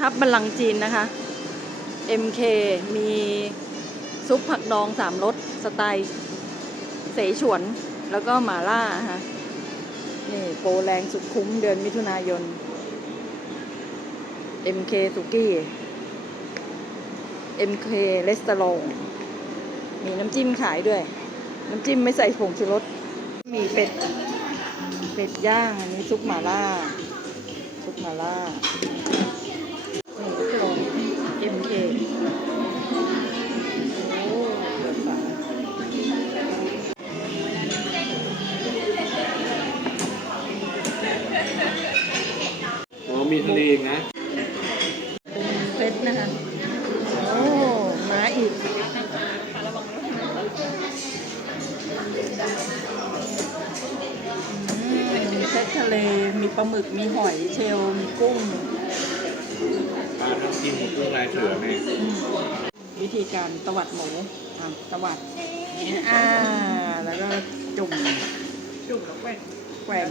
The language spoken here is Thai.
ทับบัลลังก์จีนนะคะ MK มีซุปผักดองสามรสสไตล์เสฉวน แล้วก็หมาล่าค่ะ นี่โปรแรงสุดคุ้มเดือนมิถุนายน MK สุกี้ MK レスต a ร n มีน้ำจิ้มขายด้วย น้ำจิ้มไม่ใส่ผงชูรส มีเป็ด เป็ดย่าง อันนี้ซุปหมาล่า ซุปหมาล่า มีทะเลอีกนะเป็นเซตนะคะ โอ้ มาอีกอืมเซตทะเล มีปลาหมึก มีหอยเชลล์มีกุ้ง ปลาทับทิมกุ้งลายเสือแม่วิธีการตวัดหมูอะตวัดอ่า แล้วก็จุ่มจุ่มกับแป้งแกว่ง